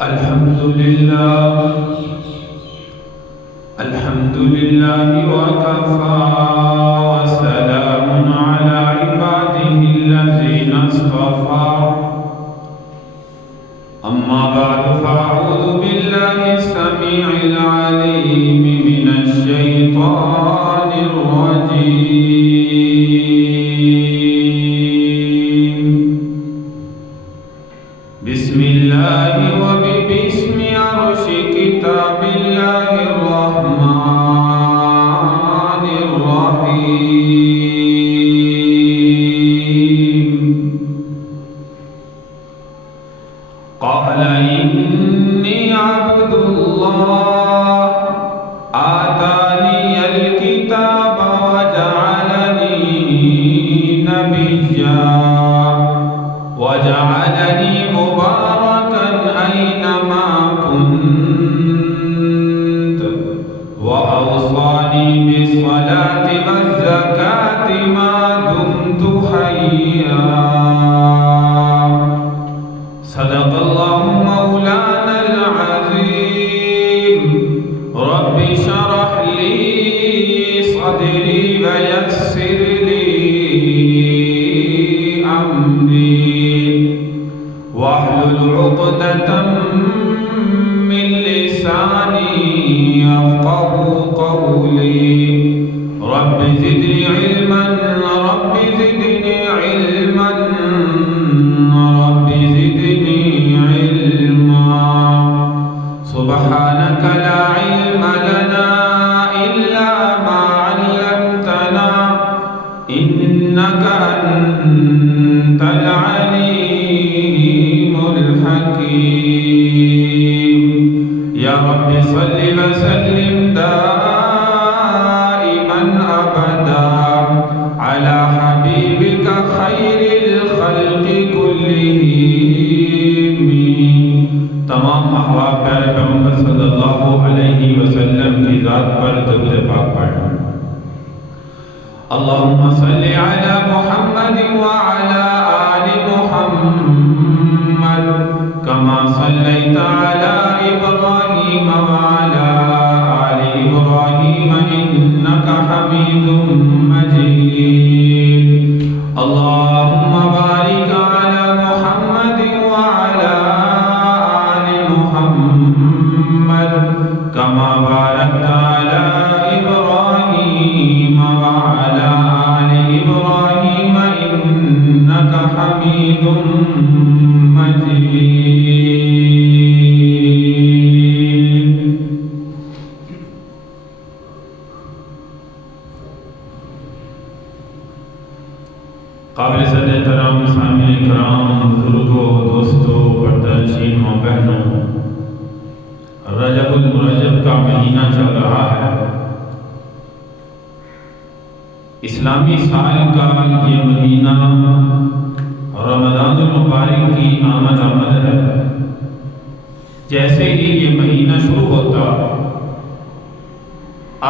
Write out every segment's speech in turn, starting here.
الحمد لله وكفى وسلام على عباده الذين اصطفى أما بعد فأعوذ بالله السميع العليم من الشيطان الرجيم بسم الله وباسم عرش كتاب الله الرحمن الرحيم قال إني عبد الله آتاني الكتاب وجعلني نبيا وجعلني مباركا أينما كنت وأوصاني بالصلاة والزكاة ما دمت حيا صدق الله مولانا العظيم رب اشرح لي صدري ويسر لي أمري واحلل عقدة من لساني يفقهوا قولي رب زدني علما رب زدني علما رب زدني علما سبحانك لا علم لنا إلا ما علمتنا إنك أنت العليم الحكيم يا رب صل وسلم دائما أبدا على حبيبك خير الخلق كلهم تمام احباب پیارے پیغمبر صلی اللہ علیہ وسلم کی ذات پر درود پاک پڑھیں اللهم صل على محمد وعلى آل محمد كما صليت على إبراهيم وعلى آل إبراهيم إنك حميد مجيد اللهم بارك على محمد وعلى آل محمد كما باركت على إبراهيم وعلى آل إبراهيم إنك حميد مجيد قابل صد احترام سامعین کرام بزرگوں دوستوں پردہ-نشین ماں بہنوں رجب المرجب کا مہینہ چل رہا ہے اسلامی سال کا یہ مہینہ رمضان المبارک کی آمد ہے جیسے ہی یہ مہینہ شروع ہوتا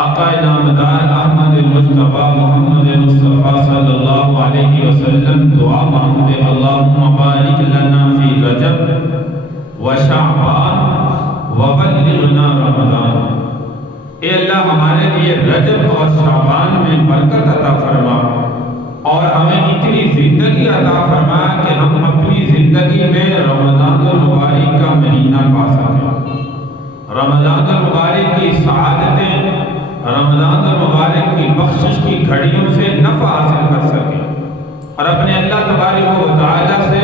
آقا نامدار احمد مصطفیٰ محمد مصطفیٰ صلی اللہ علیہ وسلم دعا مانگتے اللہم بارک لنا فی رجب و شعبان وبلغنا رمضان اے اللہ ہمارے لیے رجب اور شعبان میں برکت عطا فرما اور ہمیں اتنی زندگی عطا فرما کہ ہم اپنی زندگی میں رمضان المبارک کا مہینہ پا سکیں رمضان المبارک کی سعادتیں رمضان المبارک کی بخشش کی گھڑیوں سے نفع حاصل کر سکیں اور اپنے اللہ تبارک و تعالی سے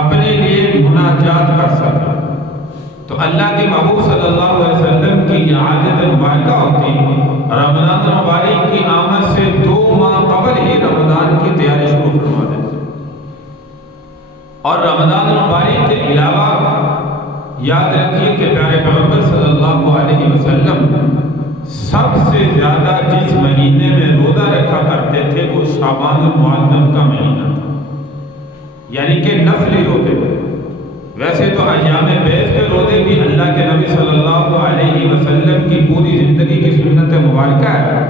اپنے لیے مناجات کر سکیں تو اللہ کے محبوب صلی اللہ علیہ وسلم کی یہ عادت مبارکہ ہوتی رمضان المبارک کی آمد سے 2 ماہ قبل ہی رمضان کی تیاری شروع فرما دیتے اور رمضان المبارک کے علاوہ یاد رکھیے کہ پیارے پیغمبر صلی اللہ علیہ وسلم سب سے زیادہ جس مہینے میں روزہ رکھا کرتے تھے وہ شعبان المعظم کا مہینہ تھا یعنی کہ نفلی روزے ویسے تو ایام بیس کے روزے بھی اللہ کے نبی صلی اللہ علیہ وسلم کی پوری زندگی کی سنت مبارکہ ہے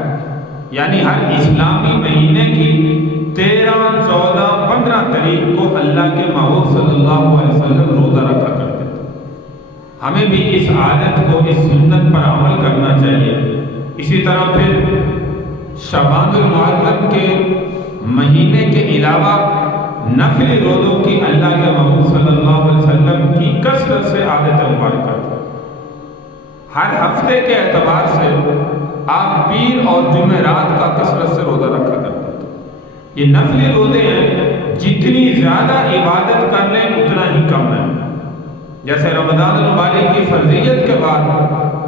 یعنی ہر اسلامی مہینے کی 13, 14, 15 تاریخ کو اللہ کے محبوب صلی اللہ علیہ وسلم روزہ رکھا کرتے تھے ہمیں بھی اس عادت کو، اس سنت پر عمل کرنا چاہیے۔ اسی طرح پھر شعبان المعظم کے مہینے کے علاوہ نفلی روزوں کی اللہ کے محبوب صلی اللہ علیہ وسلم کی کثرت سے عادت مبارکہ تھی۔ ہر ہفتے کے اعتبار سے آپ پیر اور جمعرات کا کثرت سے روزہ رکھا کرتے تھے۔ یہ نفلی روزے ہیں، جتنی زیادہ عبادت کر لیں اتنا ہی کم ہے۔ جیسے رمضان المبارک کی فرضیت کے بعد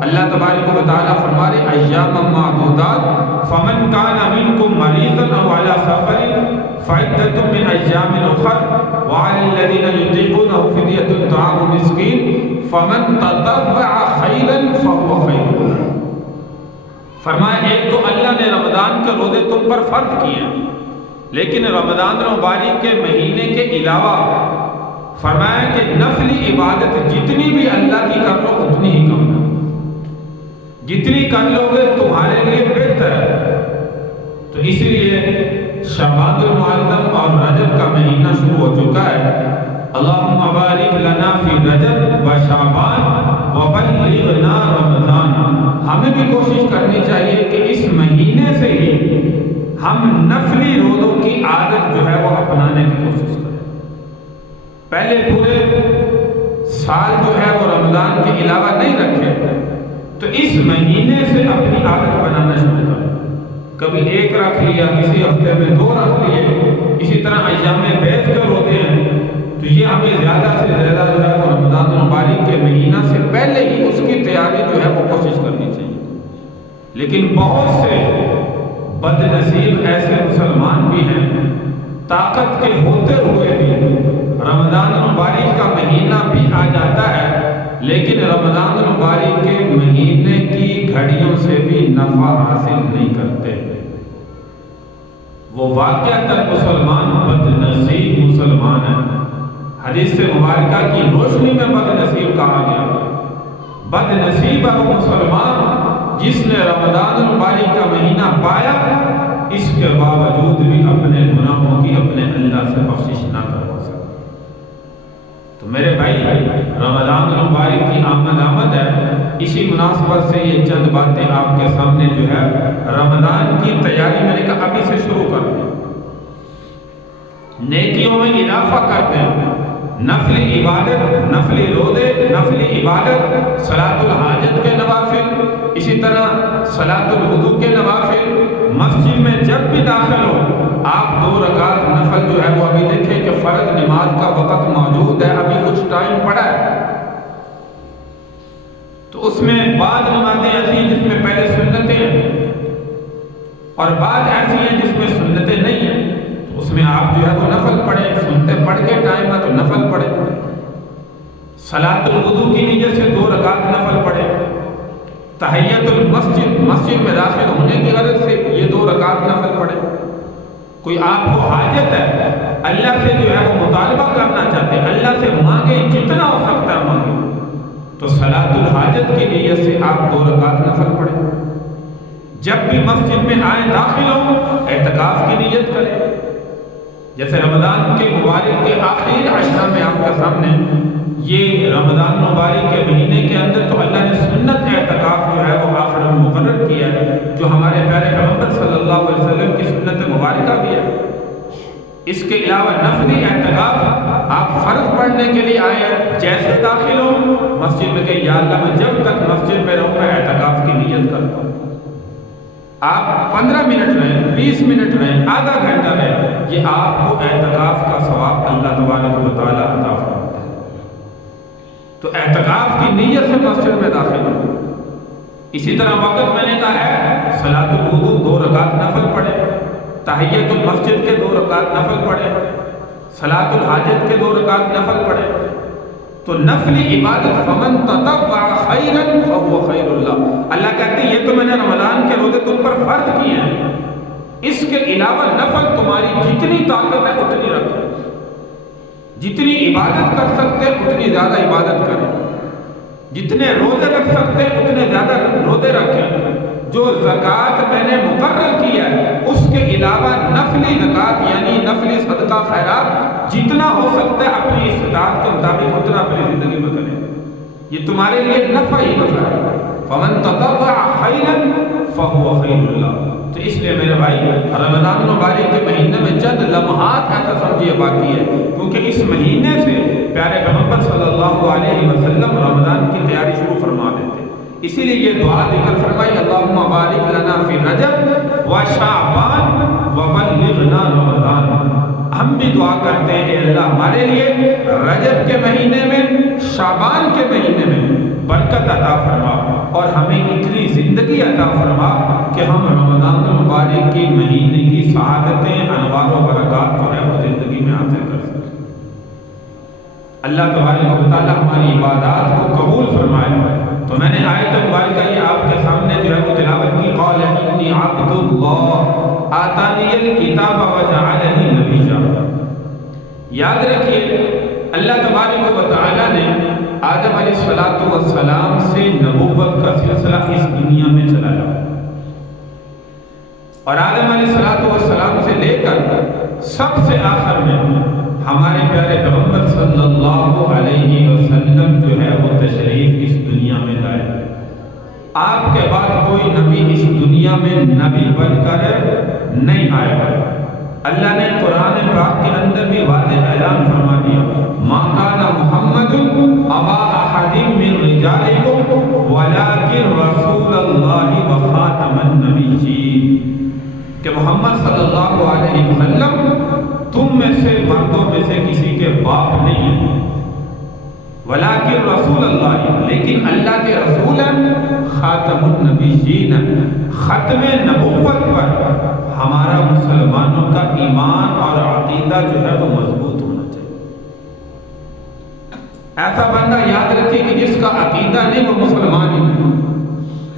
اللہ تبارک و تعالیٰ فرما رہے ایام معدودات فمن کان منکم مریضا او علی سفر فعدۃ من ایام اخر وعلی الذین یطیقونہ فدیۃ طعام مسکین فمن تطوع خیرا فهو خیر له۔ فرمایا ایک تو اللہ نے رمضان کے روزے تم پر فرض کیے ہیں، لیکن رمضان المبارک کے مہینے کے علاوہ فرمایا کہ نفلی عبادت جتنی بھی اللہ کی کر لو اتنی ہی کم ہے، جتنی کر لو گے تمہارے لیے بہتر ہے۔ تو اس لیے شعبان المعظم اور رجب کا مہینہ شروع ہو چکا ہے۔ اللہم بارک لنا فی رجب و شعبان وبلغنا رمضان۔ ہمیں بھی کوشش کرنی چاہیے کہ اس مہینے سے ہی ہم نفلی روزوں کی عادت جو ہے وہ اپنانے کی کوشش کریں۔ پہلے پورے سال جو ہے وہ رمضان کے علاوہ نہیں رکھے، تو اس مہینے سے اپنی عادت بنانا شروع کریں۔ کبھی ایک رکھ لیا، کسی ہفتے میں 2 رکھ لیے، اسی طرح ایام بیس کے روزے ہیں، تو یہ ہمیں زیادہ سے زیادہ جو ہے وہ رمضان المبارک کے مہینہ سے پہلے ہی اس کی تیاری جو ہے وہ کوشش کرنی چاہیے۔ لیکن بہت سے بد نصیب ایسے مسلمان بھی ہیں، طاقت کے ہوتے ہوئے بھی رمضان المبارک کا مہینہ بھی آ جاتا ہے، لیکن رمضان المبارک کے مہینے کی گھڑیوں سے بھی نفع حاصل نہیں کرتے۔ وہ واقعتاً مسلمان بد نصیب مسلمان ہیں۔ حدیث مبارکہ کی روشنی میں بد نصیب کہا گیا، بد نصیب ہے وہ مسلمان جس نے رمضان المبارک کا مہینہ پایا، اس کے باوجود بھی اپنے گناہوں کی اپنے اللہ سے بخشش نہ کروا سکتا۔ تو میرے بھائی، رمضان المبارک کی آمد ہے، اسی مناسبت سے یہ چند باتیں آپ کے سامنے جو ہے رمضان کی تیاری میں نے کہا ابھی سے شروع کر دیں، نیکیوں میں اضافہ کر دیں، نفلی عبادت، نفلی روزے، نفلی عبادت، صلاۃ الحاجت کے نوافل، اسی طرح صلاۃ الوضو کے نوافل، مسجد میں جب بھی داخل ہو آپ 2 رکعت نفل جو ہے وہ ابھی دیکھیں کہ فرض نماز کا وقت موجود ہے، ابھی کچھ ٹائم پڑا ہے، تو اس میں بعض نمازیں ایسی ہیں جس میں پہلے سنتیں ہیں اور بعض ایسی ہیں جس میں سنتیں نہیں ہیں، تو اس میں آپ جو ہے وہ نفل پڑھیں، سنتے پڑھ کے ٹائم ہے تو نفل پڑھیں۔ صلاۃ الوضو کی نیت سے 2 رکعت نفل پڑھیں، تحیت المسجد، مسجد میں داخل ہونے کی غرض سے یہ 2 رکعت نفل پڑھیں۔ کوئی آپ کو حاجت ہے، اللہ سے جو ہے وہ مطالبہ کرنا چاہتے ہیں، اللہ سے مانگیں، جتنا ہو سکتا ہے مانگیں، تو صلاۃ الحاجت کی نیت سے آپ 2 رکعت نفل پڑھیں۔ جب بھی مسجد میں آئیں، داخل ہوں، اعتکاف کی نیت کریں۔ جیسے رمضان کے مبارک کے آخری عشرہ میں آپ کے سامنے یہ رمضان مبارک کے مہینے کے اندر تو اللہ نے سنت اعتکاف جو ہے وہ آخر میں مقرر کیا ہے، جو ہمارے پیارے پیغمبر صلی اللہ علیہ وسلم کی سنت مبارکہ بھی ہے۔ اس کے علاوہ نفلی اعتکاف آپ فرض پڑھنے کے لیے آئے ہیں، جیسے داخل ہوں مسجد میں کہ یا اللہ میں جب تک مسجد میں رہوں میں اعتکاف کی نیت کرتا ہوں۔ آپ 15 منٹ رہیں، 20 منٹ رہیں، آدھا گھنٹہ رہیں، یہ آپ کو اعتکاف کا ثواب اللہ تبارک و تعالیٰ عطا فرماتا ہے۔ تو اعتکاف کی نیت سے مسجد میں داخل ہوں۔ اسی طرح وقت میں نے کہا ہے صلاۃ الوضو 2 رکعت نفل پڑھیں، تحیت المسجد کے 2 رکعت نفل پڑھیں، صلاۃ الحاجت کے 2 رکعت نفل پڑھیں۔ تو نفلی عبادت فمن تطوع خیرا فهو خیر اللہ، اللہ کہتے ہیں یہ تو میں نے رمضان کے روزے تم پر فرض کیے ہیں، اس کے علاوہ نفل تمہاری جتنی طاقت ہے اتنی رکھو، جتنی عبادت کر سکتے اتنی زیادہ عبادت کریں، جتنے روزے رکھ سکتے اتنے زیادہ روزے رکھیں۔ جو زکوٰۃ میں نے مقرر کی ہے اس کے علاوہ نفلی زکوٰۃ یعنی نفلی صدقہ خیرات جتنا ہو سکتا ہے اپنی استطاعت کے مطابق اتنا اپنی زندگی میں کریں۔ یہ تمہارے لیے نفع ہی نفع ہے. فمن تطوع خیرا فهو خیر اللہ. تو اس لیے میرے بھائی رمضان المبارک کے مہینے میں چند لمحات ایسا سمجھیے باقی ہے، کیونکہ اس مہینے سے پیارے پیغمبر صلی اللہ علیہ وسلم رمضان کی تیاری شروع فرما دیتے. اسی لیے یہ دعا ذکر فرمائی اللہم بارک لنا فی رجب و شعبان وبلغنا رمضان. ہم بھی دعا کرتے ہیں اے اللہ ہمارے لیے رجب کے مہینے میں، شعبان کے مہینے میں برکت عطا فرما اور ہمیں اتنی زندگی عطا فرما کہ ہم رمضان المبارک کی مہینے کی سعادتیں، انوار و برکات جو ہے وہ زندگی میں حاصل کر سکیں. اللہ تبارک و تعالی ہماری عبادات کو قبول فرمائے. تو میں نے آیت مبارکہ یہ آپ کے سامنے جو ہے وہ تلاوت کی. قال انی عبد اللہ آتانی الکتاب وجعلنی نبیا. یاد رکھیے اللہ تبارک و تعالی نے آدم علیہ السلام سے نبوت کا سلسلہ اس دنیا میں چلایا، اور آدم علیہ السلام سے لے کر سب سے آخر میں ہمارے پیارے پیغمبر صلی اللہ علیہ وسلم جو ہے وہ تشریف اس دنیا میں لائے. آپ کے بعد کوئی نبی اس دنیا میں نبی بن کر نہیں آئے گا. اللہ نے قرآن پاک کے اندر بھی واضح اعلان فرما دیا ما کان محمد ابا احد من رجالکم ولکن رسول اللہ وخاتم النبیین، کہ محمد صلی اللہ علیہ وسلم تم میں سے مردوں میں سے کسی کے باپ نہیں ہے، ولیکن رسول اللہ، لیکن اللہ کے رسول ہیں، خاتم النبیین، ختم نبوت پر ہمارا مسلمانوں کا ایمان اور عقیدہ جو ہے وہ مضبوط ہونا چاہیے. ایسا بندہ یاد رکھے کہ جس کا عقیدہ نہیں وہ مسلمان ہی نہیں،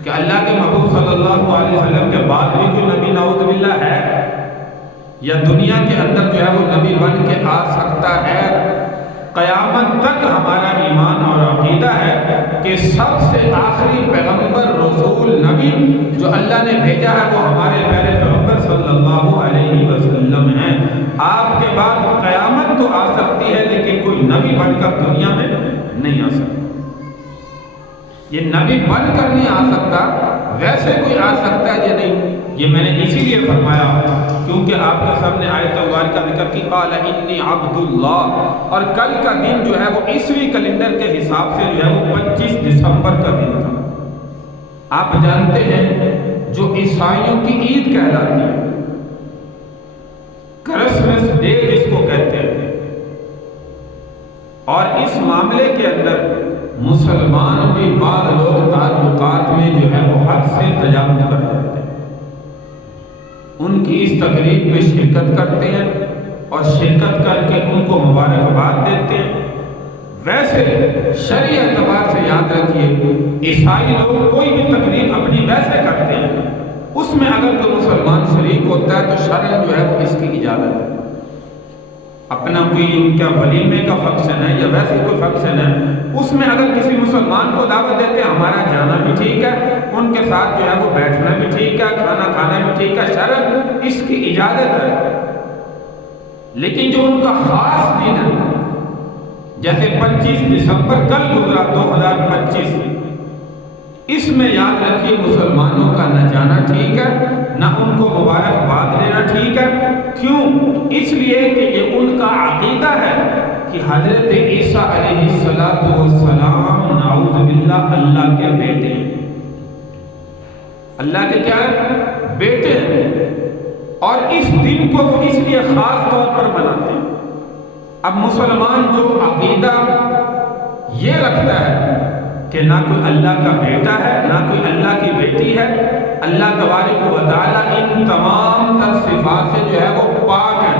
کہ اللہ کے محبوب صلی اللہ علیہ وسلم کے بعد بھی کوئی نبی نعوذ باللہ ہے یا دنیا کے اندر جو ہے وہ نبی بن کے آ سکتا ہے. قیامت تک ہمارا ایمان اور عقیدہ ہے کہ سب سے آخری پیغمبر رسول نبی جو اللہ نے بھیجا ہے وہ ہمارے پیارے پیغمبر صلی اللہ علیہ وسلم ہیں. آپ کے بعد قیامت تو آ سکتی ہے لیکن کوئی نبی بن کر دنیا میں نہیں آ سکتا. یہ نبی بن کر نہیں آ سکتا، ویسے کوئی آ سکتا ہے یا نہیں. یہ میں نے اسی لیے فرمایا کیونکہ آپ کے سامنے آیت مبارکہ ذکر کی قال انی عبد اللہ، اور کل کا دن جو ہے وہ عیسوی کیلنڈر کے حساب سے جو ہے وہ 25 دسمبر کا دن تھا. آپ جانتے ہیں جو عیسائیوں کی عید کہلاتی ہے، کرسمس ڈے جس کو کہتے ہیں، اور اس معاملے کے اندر مسلمان بھی بعض لوگ تعلقات میں جو ہے وہ حد سے تجاوز کر دیتے ہیں. ان کی اس تقریب میں شرکت کرتے ہیں اور شرکت کر کے ان کو مبارکباد دیتے ہیں. ویسے شرعی اعتبار سے یاد رکھیے عیسائی لوگ کوئی بھی تقریب اپنی ویسے کرتے ہیں، اس میں اگر کوئی مسلمان شریک ہوتا ہے تو شرعاً جو ہے وہ اس کی اجازت ہے. اپنا کوئی ان کا ولیمے کا فنکشن ہے یا ویسے کوئی فنکشن ہے، اس میں اگر کسی مسلمان کو دعوت دیتے ہیں ہمارا جانا بھی ٹھیک ہے، ان کے ساتھ جو ہے وہ بیٹھنا بھی ٹھیک ہے، کھانا کھانا بھی ٹھیک ہے، شرعاً اس کی اجازت ہے. لیکن جو ان کا خاص دن ہے جیسے 25 دسمبر کل گزرا 2025، اس میں یاد رکھیے مسلمانوں کا نہ جانا ٹھیک ہے نہ ان کو مبارکباد دینا ٹھیک ہے. کیوں؟ اس لیے کہ یہ ان کا عقیدہ ہے کہ حضرت عیسیٰ علیہ السلام نعوذ باللہ اللہ کے بیٹے ہیں. اللہ کے کیا ہے؟ بیٹے ہیں. اور اس دن کو وہ اس لیے خاص طور پر مناتے ہیں. اب مسلمان جو عقیدہ یہ رکھتا ہے کہ نہ کوئی اللہ کا بیٹا ہے نہ کوئی اللہ کی بیٹی ہے، اللہ تبارک و تعالی ان تمام تر صفات سے جو ہے وہ پاک ہے.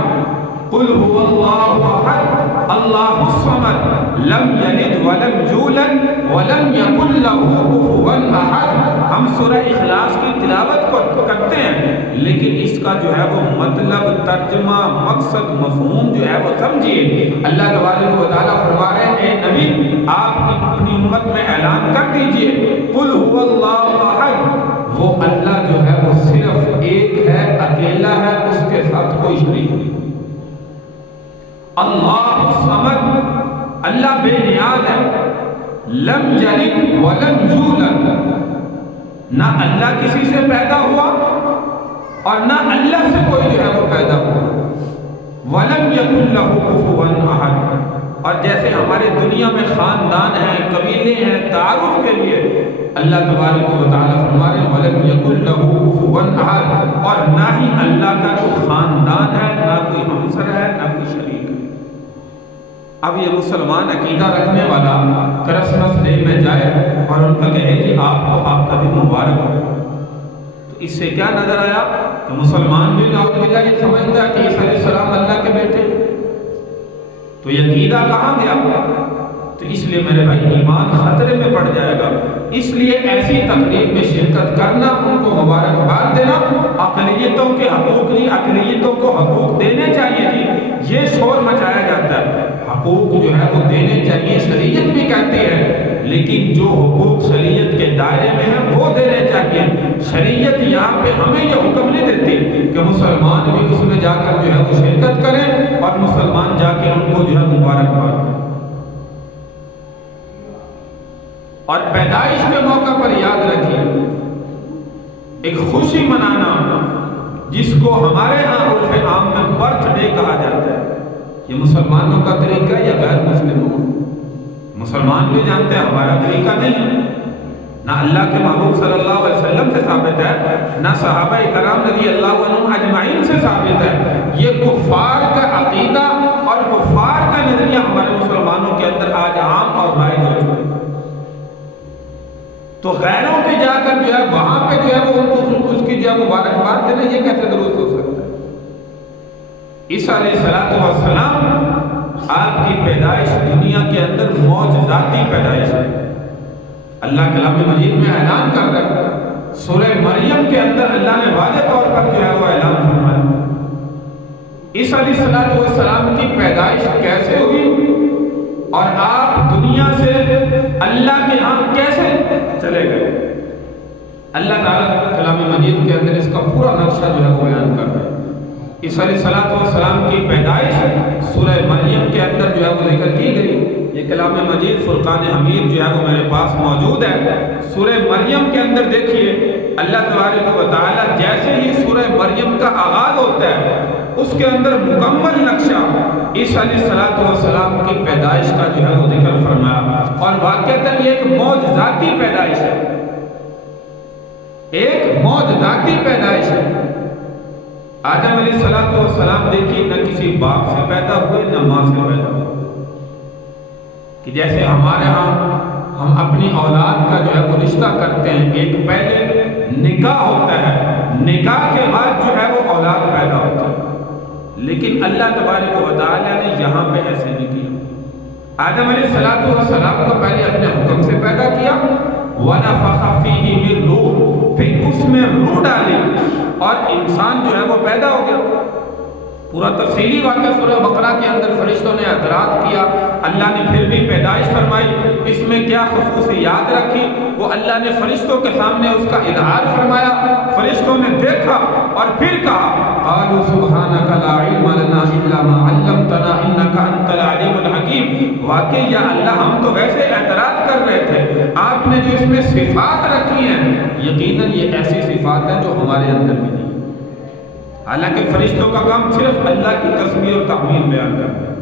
قل هو اللہ احد اللہ الصمد لم یلد ولم یولد ولم یکن له کفوا احد. ہم سورہ اخلاص کی تلاوت کو کرتے ہیں لیکن اس کا جو ہے وہ مطلب، ترجمہ، مقصد، مفہوم جو ہے وہ سمجھیے. اللہ تبارک و تعالیٰ فرما رہے ہیں اے نبی آپ اپنی امت میں اعلان کر دیجئے قل هو اللہ احد، وہ اللہ جو ہے وہ صرف ایک ہے، اکیلا ہے، اس کے ساتھ کوئی شریک نہیں. اللہ الصمد، اللہ بے نیاز ہے. لم یلد ولم یولد، نہ اللہ کسی سے پیدا ہوا اور نہ اللہ سے کوئی جو ہے وہ پیدا ہوا۔ ولم یکن لہ کفوا احد، اور جیسے ہمارے دنیا میں خاندان ہیں، قبیلے ہیں، تعارف کے لیے اللہ تبارک و تعالیٰ فرما رہے ہیں ولم یکن لہ کفوا احد، اور نہ ہی اللہ کا کوئی خاندان ہے، نہ کوئی ہمسر ہے، نہ کوئی شریک ہے۔ اب یہ مسلمان عقیدہ رکھنے والا کرسمس ڈے میں جائے اور ان کا کہے جی آپ کو آپ کا دن مبارک ہو، تو اس سے کیا نظر آیا کہ مسلمان بھی نعوذ باللہ یہ سمجھتا ہے کہ عیسیٰ علیہ السلام اللہ کے بیٹے، تو یہ عقیدہ کہاں گیا؟ تو اس لیے میرے بھائی ایمان خطرے میں پڑ جائے گا۔ اس لیے ایسی تقریب میں شرکت کرنا، ان کو مبارکباد دینا، اقلیتوں کے حقوق جی، اقلیتوں کو حقوق دینے چاہیے جی، یہ شور مچایا جاتا ہے۔ حقوق جو ہے وہ دینے چاہیے، شریعت بھی کہتی ہے، لیکن جو حقوق شریعت کے دائرے میں ہیں وہ دینے چاہیے۔ شریعت یہاں پہ ہمیں یہ حکم نہیں دیتی کہ مسلمان بھی اس میں جا کر جو ہے وہ شرکت کریں اور مسلمان جا کے ان کو جو ہے مبارکباد دیں۔ اور پیدائش کے موقع پر یاد رکھیے ایک خوشی منانا، جس کو ہمارے ہاں عرف عام میں برتھ ڈے کہا جاتا ہے، یہ مسلمانوں کا طریقہ یا غیر مسلموں؟ مسلمان بھی جانتے ہیں ہمارا طریقہ نہیں، نہ اللہ کے محبوب صلی اللہ علیہ وسلم سے ثابت ہے، نہ صحابہ کرام رضی اللہ عنہم اجمعین سے ثابت ہے۔ یہ کفار کا عقیدہ اور کفار کا نظریہ ہمارے مسلمانوں کے اندر آج عام اور رائج ہو چکا ہے۔ تو غیروں کی جا کر جو ہے وہاں پہ جو ہے وہ ان کو اس کی جو ہے مبارکباد دینا، یہ کیسے درست ہو سکتا ہے؟ عیسیٰ علیہ السلام آپ کی پیدائش دنیا کے اندر معجزاتی پیدائش ہے۔ اللہ کلام مجید میں اعلان کر رہا ہے، سورہ مریم کے اندر اللہ نے واضح طور پر جو ہے وہ اعلان فرمایا عیسیٰ علیہ السلام کی پیدائش کیسے ہوئی اور آپ دنیا سے اللہ کے ہاں کیسے چلے گئے۔ اللہ تعالیٰ کلام مجید کے اندر اس کا پورا نقشہ جو ہے وہ بیان کر رہا ہے۔ عیسیٰ علیہ السلام کی پیدائش سورہ مریم کے اندر جو ہے وہ ذکر کی گئی۔ یہ کلام مجید فرقان حمید جو ہے وہ میرے پاس موجود ہے۔ سورہ مریم کے اندر دیکھیے اللہ تبارک و تعالیٰ جیسے ہی سورہ مریم کا آغاز ہوتا ہے اس کے اندر مکمل نقشہ عیسیٰ علیہ السلام کی پیدائش کا جو ہے وہ ذکر فرمایا، اور واقعتاً یہ ایک معجزاتی پیدائش ہے، ایک معجزاتی پیدائش ہے۔ آدم علیہ السلام دیکھیے نہ کسی باپ سے پیدا ہوئے نہ ماں سے پیدا ہوئے، کہ جیسے ہمارے ہاں ہم اپنی اولاد کا جو ہے وہ رشتہ کرتے ہیں، ایک پہلے نکاح ہوتا ہے، نکاح کے بعد جو ہے وہ اولاد پیدا ہوتا ہے، لیکن اللہ تبارک و تعالیٰ نے یہاں پہ ایسے نہیں کیا۔ آدم علیہ السلام کو پہلے اپنے حکم سے پیدا کیا، وَنَفَخَ فِيهِ مِن رُوحٍ، پھر اس میں روح ڈالی اور انسان جو ہے وہ پیدا ہو گیا۔ پورا تفصیلی واقعہ سورہ بقرہ کے اندر فرشتوں نے اعتراض کیا، اللہ نے پھر بھی پیدائش فرمائی، اس میں کیا خصوصیات رکھی وہ اللہ نے فرشتوں کے سامنے اس کا اظہار فرمایا۔ فرشتوں نے دیکھا اور پھر کہا قالوا سبحانک لا علم لنا الا ما علمتنا انک انت العلیم الحکیم، واقعی یا اللہ ہم تو ویسے اعتراض کر رہے تھے، آپ نے جو اس میں صفات رکھی ہیں یقیناً یہ ایسی صفات ہیں جو ہمارے اندر بھی نہیں، حالانکہ فرشتوں کا کام صرف اللہ کی تسبیح اور تحمیل بیان کرنا ہے۔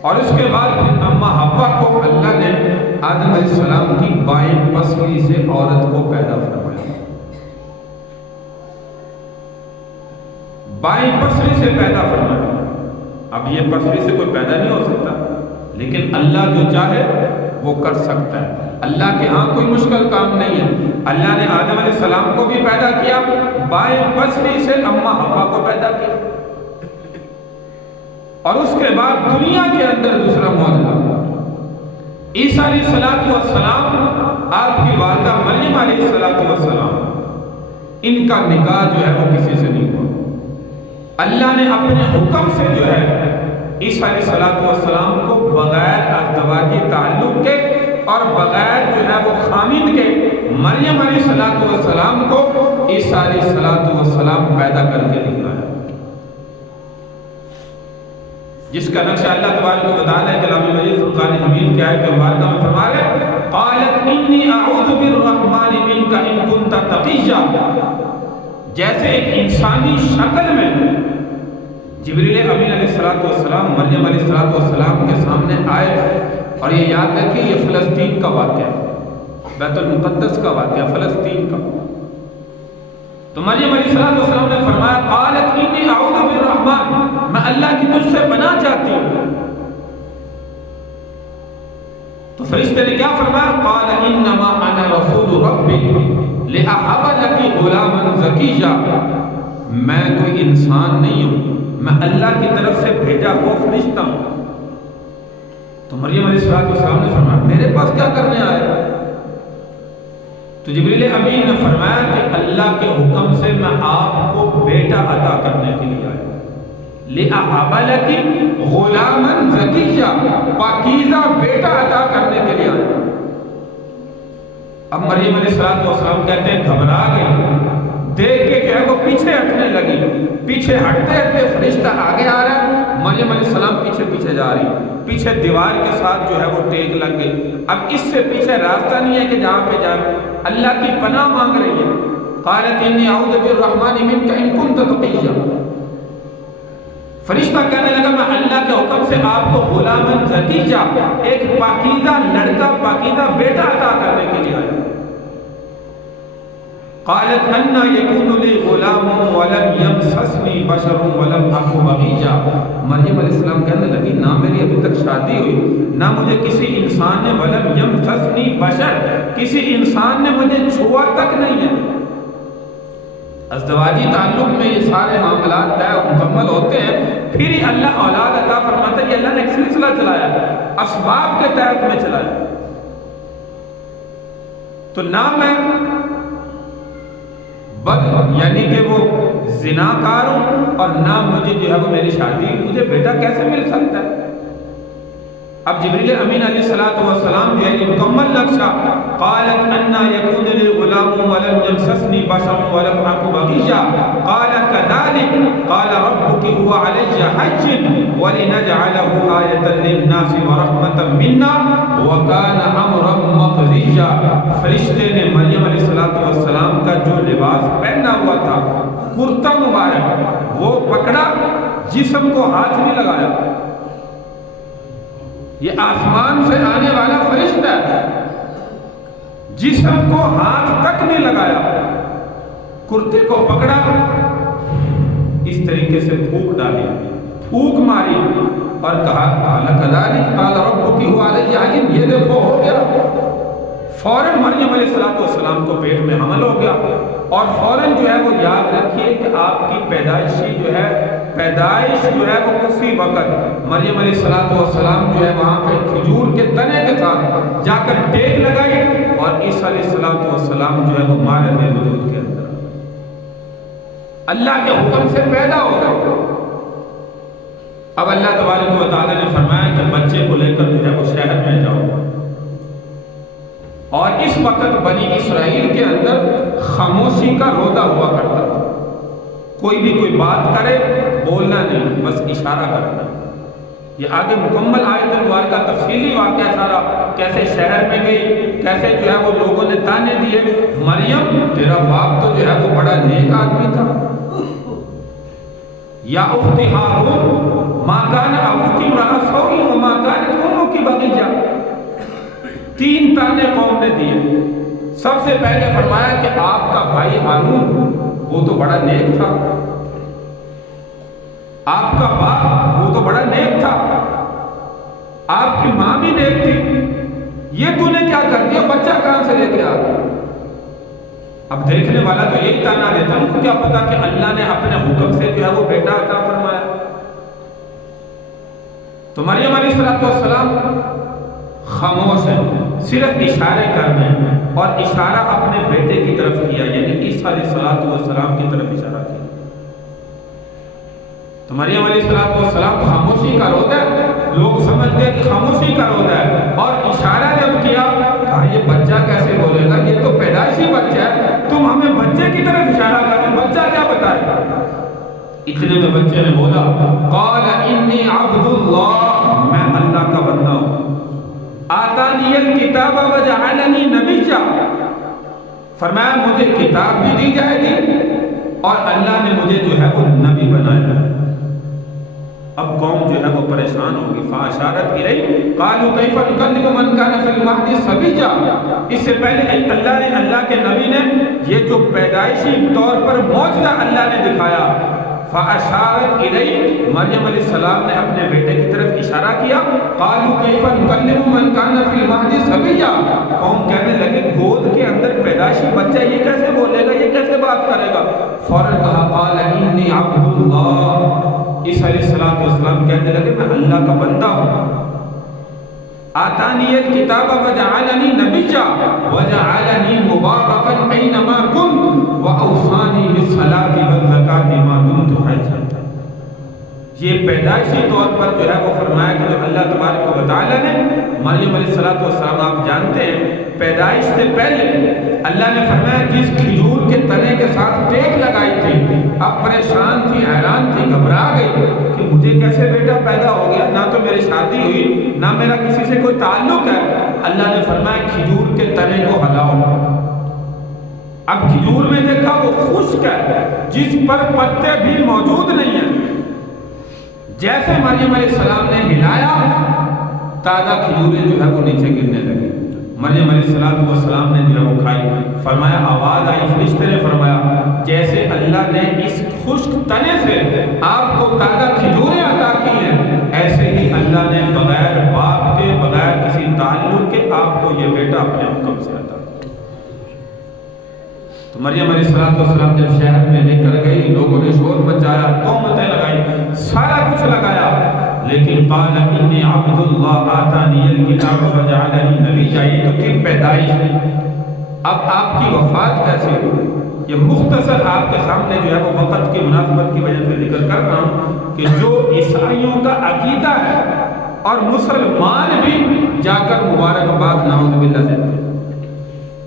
اور اس کے بعد پھر اماں حوا کو اللہ نے آدم علیہ السلام کی بائیں پسلی سے عورت کو پیدا فرمایا، بائیں پسلی سے پیدا فرمایا۔ اب یہ پسلی سے کوئی پیدا نہیں ہو سکتا، لیکن اللہ جو چاہے وہ کر سکتا ہے، اللہ کے ہاں کوئی مشکل کام نہیں ہے۔ اللہ نے آدم علیہ السلام کو بھی پیدا کیا، بائیں پسلی سے اماں حوا کو پیدا کیا، اور اس کے بعد دنیا کے اندر دوسرا معجزہ عیسیٰ علیہ السلام، آپ کی والدہ مریم علیہ السلام، ان کا نکاح جو ہے وہ کسی سے نہیں ہوا۔ اللہ نے اپنے حکم سے جو ہے عیسیٰ علیہ السلام کو بغیر ازدواجی تعلق کے اور بغیر جو ہے وہ خامد کے مریم علیہ السلام کو عیسیٰ علیہ السلام پیدا کر کے دکھلایا، جس کا نقشہ اللہ تبارک و تعالیٰ کلام مجید فرقان حمید کے آیت مبارکہ میں فرما رہے قالت انی اعوذ بالرحمن منک ان کنت تقیا، جیسے ایک انسانی شکل میں جبریل امین علیہ السلام مریم علیہ السلام کے سامنے آئے. اور یہ یاد رکھیں یہ فلسطین کا واقعہ، بیت المقدس کا واقعہ، فلسطین کا. تو مریم علیہ السلام نے فرمایا قالت انی اعوذ بالرحمن، میں اللہ کی تجھ سے پناہ چاہتی ہوں. تو فرشتے نے کیا فرمایا؟ قال انما انا رسول ربک لاہب لک غلاما زکیا، میں کوئی انسان نہیں ہوں، میں اللہ کی طرف سے بھیجا ہوا فرشتہ ہوں. تو مریم علیہ السلام نے فرمایا میرے پاس کیا کرنے آئے؟ تو جبریل امین نے فرمایا کہ اللہ کے حکم سے میں آپ کو بیٹا عطا کرنے کے لیے آیا. لِأَحَبَ لَكِ غُلَامًا زَكِيًّا، پاکیزہ بیٹا عطا کرنے کے لیے آیا. اب مریم علیہ السلام کہتے ہیں گھبرا گئی، دیکھ کے کہ وہ پیچھے ہٹنے لگی. پیچھے ہٹتے ہٹتے فرشتہ آگے آ رہا ہے، مریم علیہ السلام پیچھے پیچھے جا رہی. پیچھے دیوار کے ساتھ جو ہے وہ ٹیک لگ گئی. اب اس سے پیچھے راستہ نہیں ہے کہ جہاں پہ جائے. اللہ کی پناہ مانگ رہی ہے. قالت انی اعوذ بالرحمن منک ان کنت تقیا، فرشتہ کہنے لگا میں اللہ کے حکم سے آپ کو غلامن زکیہ، ایک پاکیزہ لڑکا، پاکیزہ بیٹا عطا کرنے کے لیے آیا. قالت انا یکون لی غلام ولم یمسسنی بشر ولم اک بغیا، مریم علیہ السلام کہنے لگی نہ میری ابھی تک شادی ہوئی، نہ مجھے کسی انسان نے، ولم یمسسنی بشر، کسی انسان نے مجھے چھوا تک نہیں ہے. ازدواجی تعلق میں یہ سارے معاملات طے مکمل ہوتے ہیں، پھر ہی اللہ اولاد عطا فرماتا ہے. یہ اللہ نے ایک سلسلہ چلایا، اسباب کے تحت میں چلایا. تو نہ میں یعنی کہ وہ زناکار ہوں، اور نہ مجھے جو ہے وہ میری شادی، مجھے بیٹا کیسے مل سکتا ہے؟ اب جبریل امین علیہ السلام جو ہے مکمل نقشہ، قالت انا یکون لی غلام ولم یمسسنی بشر ولم اک بغیا، قال کذلک قال ربک هو علی حج ولنجعله آیۃ للناس ورحمۃ منا وکان امرا مقضیا. فرشتے نے مریم علیہ السلام کا جو لباس پہنا ہوا تھا، کرتا مبارک، وہ پکڑا، جسم کو ہاتھ نہیں لگایا. یہ آسمان سے آنے والا فرشتہ ہے، جسم کو ہاتھ تک نہیں لگایا، کرتے کو پکڑا، اس طریقے سے پھونک ڈالی، پھونک ماری اور کہا قال کذلک قال ربک هو علی حج، یہ دیکھو ہو گیا. فوراً مریم علیہ السلام کو پیٹ میں حمل ہو گیا. اور فوراً جو ہے وہ یاد رکھیے کہ آپ کی پیدائشی جو ہے، پیدائش جو ہے وہ اسی وقت مریم علیہ السلام جو ہے وہاں پہ کھجور کے تنے کے ساتھ جا کر ٹیک لگائی، اور عیسیٰ علیہ السلام جو ہے وہ مارد وجود کے اندر اللہ کے حکم سے پیدا ہو گئے. اب اللہ تبارک و تعالیٰ نے فرمایا کہ بچے کو لے کر جو ہے وہ شہر میں جاؤ. اور اس وقت بنی اسرائیل کے اندر خاموشی کا روزہ ہوا کرتا تھا. کوئی بھی کوئی بات کرے بولنا نہیں، بس اشارہ کرنا. یہ آگے مکمل آیت مبارکہ کا تفصیلی واقعہ سارا، کیسے شہر میں گئی، کیسے جو ہے وہ لوگوں نے تانے دیے، مریم تیرا باپ تو جو ہے وہ بڑا نیک آدمی تھا. یا اخت ہارون ما کان ابوکی امرأ سوء وما کانت امک بغیہ. 3 تانے قوم نے دیے. سب سے پہلے فرمایا کہ آپ کا بھائی ہارون وہ تو بڑا نیک تھا، آپ کا باپ وہ تو بڑا نیک تھا، آپ کی ماں بھی نیک تھی، یہ تو نے کیا کر دیا، بچہ کہاں سے لے کے آ گیا؟ اب دیکھنے والا تو یہی تانا دیتا، ان کو کیا پتا کہ اللہ نے اپنے حکم سے جو ہے وہ بیٹا عطا فرمایا. تو مریم علیہ السلام خاموش ہے، صرف اشارے کر رہے ہیں، اور اشارہ اپنے بیٹے کی طرف کیا، یعنی عیسیٰ علیہ السلام کی طرف اشارہ کیا. تو مریم علیہ السلام خاموشی کا روزہ ہے، لوگ سمجھتے ہیں کہ خاموشی کا روزہ ہے، اور اشارہ جب کیا کہا یہ بچہ کیسے بولے گا، یہ تو پیدائشی بچہ ہے، تم ہمیں بچے کی طرف اشارہ کرتے، بچہ کیا بتائے گا؟ اتنے میں بچے نے بولا قال انی عبد اللہ، میں اللہ کا بندہ ہوں. آتانی الکتاب وجعلنی نبیا، فرمایا مجھے کتاب بھی دی جائے گی اور اللہ نے مجھے جو ہے وہ نبی بنایا۔ اب قوم جو ہے وہ پریشان ہوگی۔ فاشارت الیہ قالوا کیف نکلم من کان فی المہد صبیا، اس سے پہلے اللہ کے نبی نے یہ جو پیدائشی طور پر معجزہ اللہ نے دکھایا، فاشارت الیہ، مریم علیہ السلام نے اپنے بیٹے کی طرف اشارہ کیا۔ قالوا کیف نکلم من کان فی المہد صبیا، قوم کہنے لگے گود کے اندر پیدائشی بچہ یہ کیسے بولے گا، یہ کیسے بات کرے گا؟ فوراً کہا قال انی عبد اللہ، عیسیٰ علیہ السلام کہنے لگے میں اللہ کا بندہ ہوں۔ آتانی الکتاب وجعلنی نبیا وجعلنی مبارکا اینما کنت واوصانی بالصلاۃ والزکاۃ ما دمت حیا، یہ پیدائشی طور پر جو ہے وہ فرمایا کہ جو اللہ تبارک و تعالیٰ نے مریم علیہ السلام، آپ جانتے ہیں پیدائش سے پہلے اللہ نے فرمایا جس کھجور کے تنے کے ساتھ ٹیک لگائی تھی، اب پریشان تھی، حیران تھی، گھبرا گئی کہ مجھے کیسے بیٹا پیدا ہو گیا، نہ تو میری شادی ہوئی نہ میرا کسی سے کوئی تعلق ہے۔ اللہ نے فرمایا کھجور کے تنے کو ہلاؤ۔ اب کھجور میں دیکھا وہ خشک ہے جس پر پتے بھی موجود نہیں ہیں، جیسے مریم علیہ السلام نے ہلایا تازہ کھجوریں جو ہے وہ نیچے گرنے لگی۔ مریم علیہ السلام نے جو ہے وہ کھائی، فرمایا آواز آئی، فرشتے نے فرمایا جیسے اللہ نے اس خشک تنے سے آپ کو تازہ کھجوریں عطا کی ہیں، ایسے ہی اللہ نے بغیر باپ کے، بغیر کسی تعلق کے آپ کو یہ بیٹا اپنے حکم سے عطا کیا۔ تو مریم علیہ السلام جب شہر میں لے کر گئی، لوگوں نے شور مچایا، تہمتیں لگائی، سارا کچھ لگایا، لیکن قال انی عبد اللہ آتانی الکتاب وجعلنی نبیا، یہ تو تھی پیدائش۔ اب آپ کی وفات کیسے ہوئی؟ یہ مختصر آپ کے سامنے جو ہے وہ وقت کی مناسبت کی وجہ سے ذکر کر رہا ہوں کہ جو عیسائیوں کا عقیدہ ہے اور مسلمان بھی جا کر مبارکباد نعوذ باللہ دیتے ہیں۔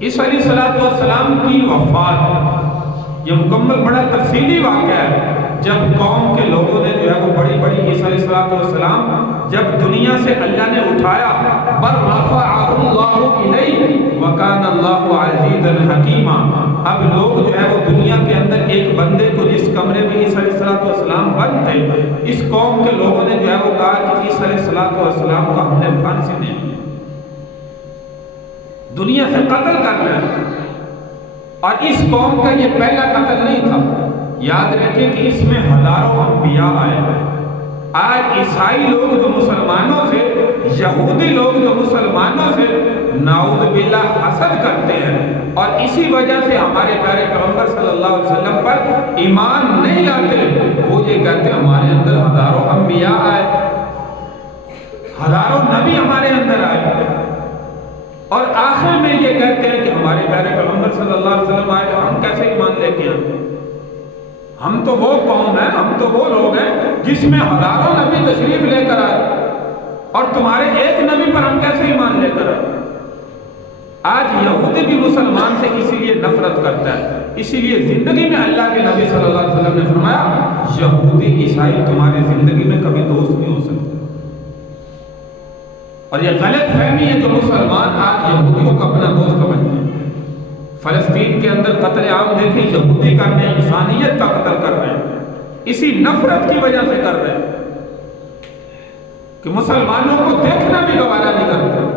عیسیٰ علیہ السلام کی وفات یہ مکمل بڑا تفصیلی واقعہ ہے۔ جب قوم کے لوگوں نے جو ہے وہ بڑی عیسیٰ علیہ السلام جب دنیا سے اللہ نے اٹھایا، بر رفعہ اللہ الیہ وکان اللہ عزیزا حکیما، اب لوگ جو ہے وہ دنیا کے اندر ایک بندے کو جس کمرے میں عیسیٰ علیہ السلام بند تھے، اس قوم کے لوگوں نے جو ہے وہ کہا کہ عیسیٰ علیہ السلام کو ہم نے پھانسی دے دی، دنیا سے قتل کرنا ہے۔ اور اس قوم کا یہ پہلا قتل نہیں تھا، یاد رکھیں کہ اس میں ہزاروں انبیاء آئے ہیں۔ آج عیسائی لوگ جو مسلمانوں سے، یہودی لوگ جو مسلمانوں سے نعوذ باللہ حسد کرتے ہیں اور اسی وجہ سے ہمارے پیارے پیغمبر صلی اللہ علیہ وسلم پر ایمان نہیں لاتے، وہ یہ کہتے ہیں ہمارے اندر ہزاروں انبیاء آئے، ہزاروں نبی ہمارے اندر آئے، اور آخر میں یہ کہتے ہیں کہ ہمارے پیارے پیغمبر صلی اللہ علیہ وسلم آئے، ہم کیسے ایمان لے کے آئے؟ ہم تو وہ قوم ہیں، ہم تو وہ لوگ ہیں جس میں ہزاروں نبی تشریف لے کر آئے، اور تمہارے ایک نبی پر ہم کیسے ایمان لے کر آئے؟ آج یہودی بھی مسلمان سے اسی لیے نفرت کرتا ہے، اسی لیے زندگی میں اللہ کے نبی صلی اللہ علیہ وسلم نے فرمایا یہودی عیسائی تمہاری زندگی میں کبھی دوست نہیں ہو سکتے۔ اور یہ غلط فہمی ہے جو مسلمان آج یہودیوں کو اپنا دوست سمجھتے ہیں۔ فلسطین کے اندر قتل عام دیکھیں، یہودی کر رہے ہیں، انسانیت کا قتل کر رہے ہیں، اسی نفرت کی وجہ سے کر رہے ہیں کہ مسلمانوں کو دیکھنا بھی گوارا نہیں کرتے۔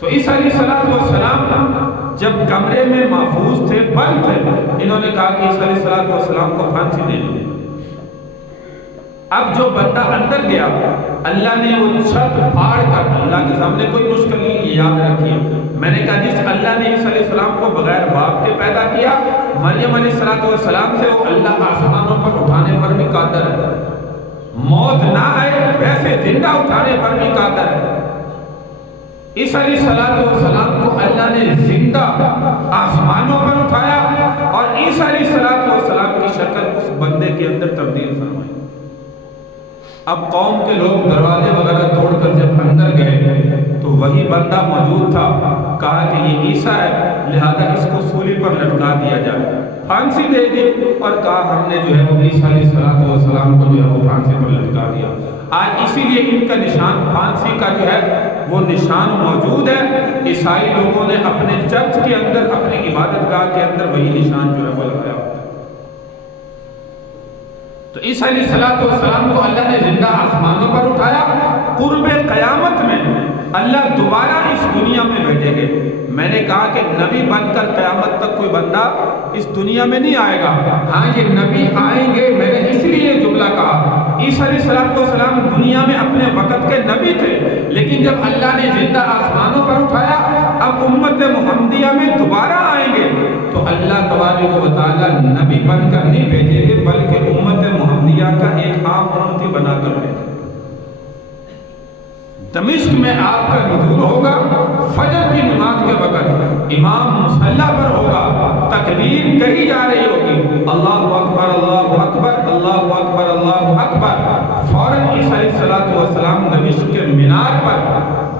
تو عیسیٰ علیہ السلام جب کمرے میں محفوظ تھے، بند تھے، انہوں نے کہا کہ عیسیٰ علیہ السلام کو پھانسی دے دیں۔ اب جو بندہ اندر گیا، اللہ نے وہ چھت پھاڑ کر، اللہ کے سامنے کوئی مشکل نہیں، یہ یاد رکھیے، میں نے کہا جس اللہ نے عیسیٰ علیہ السلام کو بغیر باپ کے پیدا کیا، مریم علیہ السلام سے وہ اللہ آسمانوں پر اٹھانے پر بھی قادر ہے، موت نہ آئے ویسے زندہ اٹھانے پر بھی قادر ہے۔ عیسیٰ علیہ السلام کو اللہ نے زندہ آسمانوں پر اٹھایا اور عیسیٰ علیہ السلام کی شکل اس بندے کے اندر تبدیل فرمائی۔ اب قوم کے لوگ دروازے وغیرہ توڑ کر جب اندر گئے تو وہی بندہ موجود تھا، کہا کہ یہ عیسیٰ ہے، لہذا اس کو سولی پر لٹکا دیا جائے، پھانسی دے دی، اور کہا ہم نے جو ہے وہ عیسیٰ علیہ السلام کو جو ہے وہ پھانسی پر لٹکا دیا۔ آج اسی لیے ان کا نشان پھانسی کا جو ہے وہ نشان موجود ہے. عیسائی لوگوں نے اپنے چرچ کے اندر، اپنی عبادت گاہ کے اندر وہی نشان جو ہے وہ لگایا ہوتا ہے. تو عیسیٰ علیہ السلام کو اللہ نے زندہ آسمانوں پر اٹھایا. قرب قیامت میں اللہ دوبارہ اس دنیا میں بھیجیں گے. میں نے کہا کہ نبی بن کر قیامت تک کوئی بندہ اس دنیا میں نہیں آئے گا. ہاں یہ نبی آئیں گے. میں نے اس لیے یہ جملہ کہا. عیسیٰ علیہ السلام دنیا میں اپنے وقت کے نبی تھے، لیکن جب اللہ نے زندہ آسمانوں پر اٹھایا، اب امت محمدیہ میں دوبارہ آئیں گے تو اللہ تبارک و تعالیٰ نبی بن کر نہیں بھیجیں گے، بلکہ امت محمدیہ کا ایک عام امتی بنا کر بھیجیں گے. دمشق میں آپ کا نزول ہوگا. فجر کی نماز کے وقت امام مصلی پر ہوگا، تکبیر کہی جا رہی ہوگی، اللہ اکبر اللہ اکبر اللہ اکبر اللہ اکبر. فوراً عیسیٰ علیہ السلام دمشق کے مینار پر،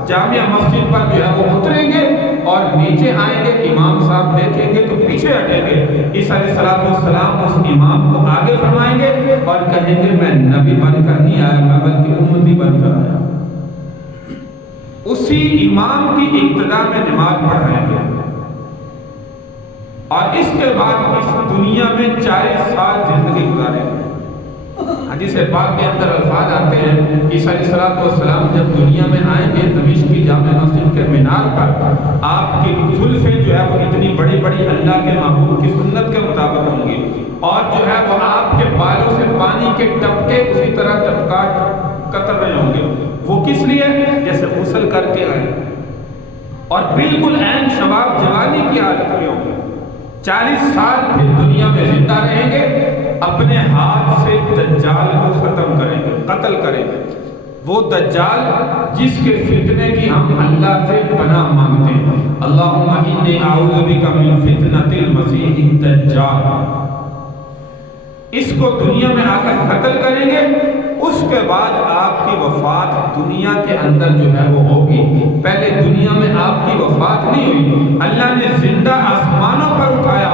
جامع مسجد پر جو ہے وہ اتریں گے اور نیچے آئیں گے. امام صاحب دیکھیں گے تو پیچھے ہٹیں گے. عیسیٰ علیہ السلام اس امام کو آگے فرمائیں گے اور کہیں گے میں نبی بن کر نہیں آیا، میں بلکہ امتی بن کر آیا. اسی امام کی ابتدا میں نماز پڑھائیں گے اور اس کے بعد اس دنیا میں 40 سال زندگی گزاریں گے. حدیث پاک کے اندر الفاظ آتے ہیں، عیسیٰ علیہ السلام جب دنیا میں آئیں گے دمشق کی جامع مسجد کے مینار پر، آپ کی زلفیں جو ہے وہ اتنی بڑی بڑی اللہ کے محبوب کی سنت کے مطابق ہوں گی، اور جو ہے وہ آپ کے بالوں سے پانی کے ٹپکے اسی طرح قطر رہے ہوں گے. وہ کس لیے؟ جیسے غسل کر کے آئے اور بالکل عین شباب جوانی کی حالت میں ہوں گے. 40 سال پھر دنیا میں زندہ رہیں گے. اپنے ہاتھ سے دجال کو ختم کریں گے، قتل کریں گے. وہ دجال جس کے فتنے کی ہم اللہ سے پناہ مانگتے ہیں، اللہم انی اعوذ بک من فتنۃ المسیح الدجال. اس کو دنیا میں آ کر قتل کریں گے. اس کے بعد آپ کی وفات دنیا کے اندر جو ہے وہ ہوگی. پہلے دنیا میں آپ کی وفات نہیں ہوئی. اللہ نے زندہ آسمانوں پر اٹھایا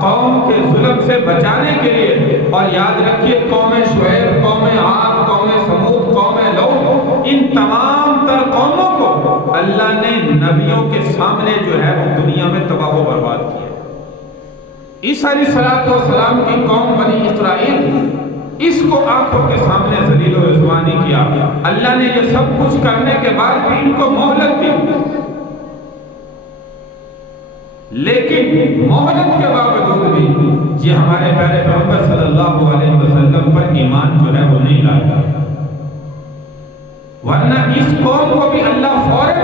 قوم کے ظلم سے بچانے کے لیے. اور یاد رکھیے قوم شعیب، قوم عاد، قوم سمود، قوم لوط، ان تمام تر قوموں کو اللہ نے نبیوں کے سامنے جو ہے وہ دنیا میں تباہ و برباد کیا. عیسیٰ علیہ السلام کی قوم بنی اسرائیل، اس کو آنکھوں کے سامنے ذلیل و رسوا نہیں کیا. اللہ نے یہ سب کچھ کرنے کے بعد بھی ان کو مہلت دی، لیکن مہلت کے باوجود بھی یہ ہمارے پیارے پیغمبر صلی اللہ علیہ وسلم پر ایمان جو ہے وہ نہیں لایا. ورنہ اس قوم کو بھی اللہ فوراً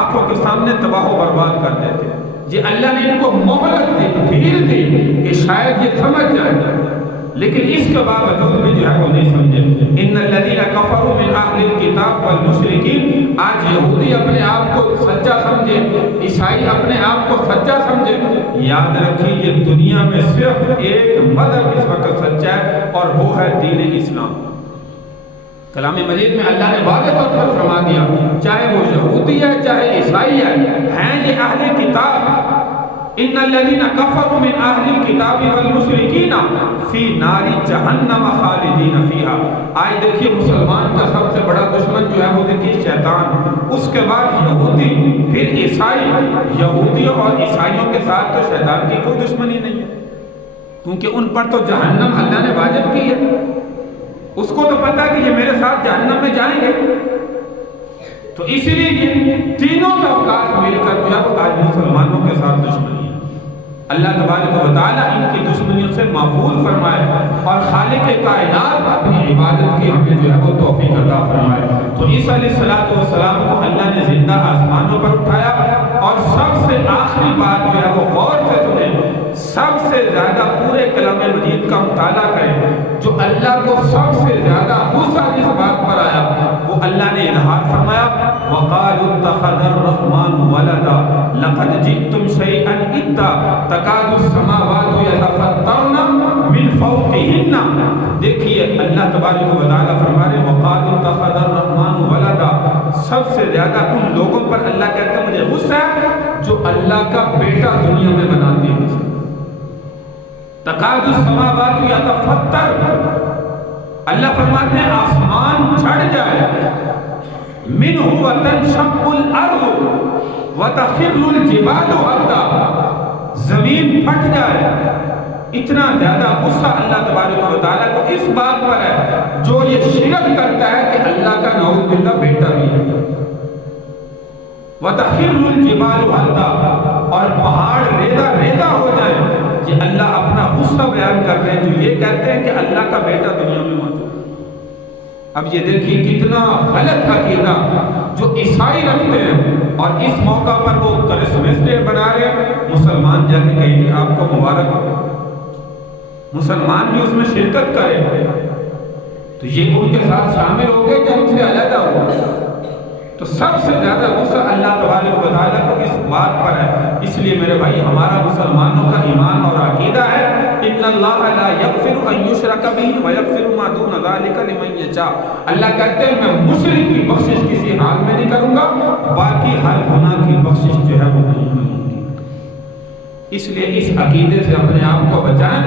آنکھوں کے سامنے تباہ و برباد کر دیتے. یہ اللہ نے ان کو مہلت دی، ڈھیل دی کہ شاید یہ سمجھ جائے، لیکن اس کے باوجود بھی جو ہے وہ نہیں سمجھے. ان الذین کفروا من اہل الکتاب والمشرکین، آج یہودی اپنے آپ کو سچا سمجھے، عیسائی اپنے آپ کو سچا سمجھے. یاد رکھیے یہ دنیا میں صرف ایک مذہب اس وقت سچا ہے اور وہ ہے دین اسلام. کلام مجید میں اللہ نے واضح طور پر فرما دیا، چاہے وہ یہودی ہے چاہے عیسائی ہے، ہیں یہ اہل کتاب. ان الذین کفروا من اہل الکتاب والمشرکین فی نار جہنم خالدین فیہا. آئے دیکھیے مسلمان کا سب سے بڑا دشمن جو ہے وہ دیکھیے شیطان، اس کے بعد یہودی، پھر عیسائی. یہودیوں اور عیسائیوں کے ساتھ تو شیطان کی کوئی دشمنی نہیں ہے، کیونکہ ان پر تو جہنم اللہ نے واجب کی ہے. اس کو تو پتا کہ یہ میرے ساتھ جہنم میں جائیں گے. تو اسی لیے یہ تینوں طبقات مل کر جو ہے وہ آج مسلمانوں کے ساتھ دشمنی ہے. اللہ تبارک و تعالیٰ ان کی دشمنیوں سے محفوظ فرمائے اور خالق کائنات اپنی عبادت کی ہمیں جو ہے وہ توفیق عطا فرمائے. تو عیسیٰ علیہ السلام کو اللہ نے زندہ آسمانوں پر اٹھایا. اور سب سے آخری بات جو ہے وہ غور سے سنیں، سب سے زیادہ پورے کلام مجید کا مطالعہ کریں. جو اللہ کو سب سے زیادہ غصہ جس بات پر آیا وہ اللہ نے اظہار فرمایا، وَقَالُوا اتَّخَذَ الرَّحْمَنُ وَلَدًا لَقَدْ جِئْتُمْ شَيْئًا إِدًّا تَكَادُ السَّمَاوَاتُ يَتَفَطَّرْنَ مِنْ فَوْقِهِنَّ. دیکھیے اللہ تبارک و تعالیٰ فرما رہے وَقَالُوا اتَّخَذَ الرَّحْمَنُ وَلَدًا. سب سے زیادہ ان لوگوں پر اللہ کہتے ہیں مجھے غصہ ہے جو اللہ کا بیٹا دنیا میں بناتے ہیں. تَكَادُ السَّمَاوَاتُ يَتَفَطَّرْنَ، اللہ فرماتے ہیں آسمان جھڑ جائے. منہ وتنشق الارض وتخر الجبال حتا، زمین پھٹ جائے، اتنا زیادہ غصہ اللہ تبارک و تعالیٰ کو اس بات پر ہے جو یہ شرک کرتا ہے کہ اللہ کا نعوذ باللہ بیٹا بھی ہے۔ وَتَخِرُّ الْجِبَالُ حَتَّى، اور پہاڑ ریزہ ریزہ ہو جائیں۔ یہ اللہ اپنا غصہ بیان کر رہے ہیں جو یہ کہتے ہیں کہ اللہ کا بیٹا دنیا میں موجود ہے۔ اب یہ دیکھیے کتنا غلط عقیدہ جو عیسائی رکھتے ہیں، اور اس موقع پر وہ کرسمس ڈے بنا رہے ہیں۔ مسلمان جا کے کہیں گے آپ کو مبارک ہو، مسلمان بھی اس میں شرکت کرے تو یہ ان کے ساتھ شامل ہو گئے کہ ان سے علیحدہ ہو۔ تو سب سے زیادہ غصہ اللہ تبارک و تعالیٰ کو اس بات پر ہے۔ اس لیے میرے بھائی ہمارا مسلمانوں کا ایمان اور عقیدہ ہے ان اللہ لا یغفر ان یشرک بہ ویغفر ما دون ذلک لمن یشاء۔ اللہ کہتے ہیں میں مشرک کی بخشش کسی حال میں نہیں کروں گا، باقی ہر گناہ کی بخشش جو ہے وہ نہیں ہوگی۔ اس لیے اس عقیدے سے اپنے آپ کو بچائیں۔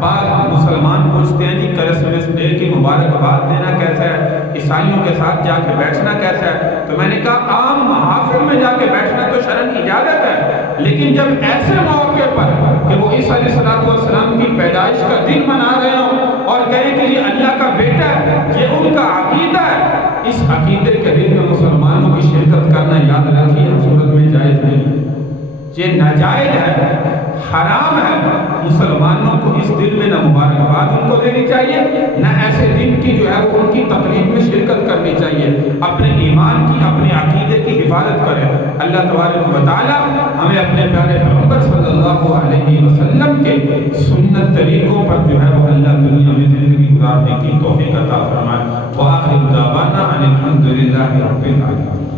بعض مسلمان پوچھتے ہیں جی کرسمس ڈے کی مبارکباد دینا کیسا ہے، عیسائیوں کے ساتھ جا کے بیٹھنا کیسا ہے؟ تو میں نے کہا عام محافل میں جا کے بیٹھنا تو شرعاً اجازت ہے، لیکن جب ایسے موقع پر کہ وہ عیسیٰ علیہ السلام کی پیدائش کا دن منا رہے ہوں اور کہیں کہ یہ اللہ کا بیٹا ہے، یہ ان کا عقیدہ ہے، اس عقیدے کے دن میں مسلمانوں کی شرکت کرنا یاد رکھیے صورت میں جائز نہیں، یہ ناجائز ہے، حرام ہے۔ مسلمانوں کو اس دن میں نہ مبارکباد ان کو دینی چاہیے، نہ ایسے دن کی جو ہے وہ ان کی تقریب میں شرکت کرنی چاہیے۔ اپنے ایمان کی، اپنے عقیدے کی حفاظت کریں۔ اللہ تبارک و تعالیٰ ہمیں اپنے پیارے پیغمبر صلی اللہ علیہ وسلم کے سنت طریقوں پر جو ہے وہ اللہ دنیا میں زندگی گزارنے کی توفیق عطا فرمائے۔ وآخر دعوانا ان الحمد للہ رب العالمین۔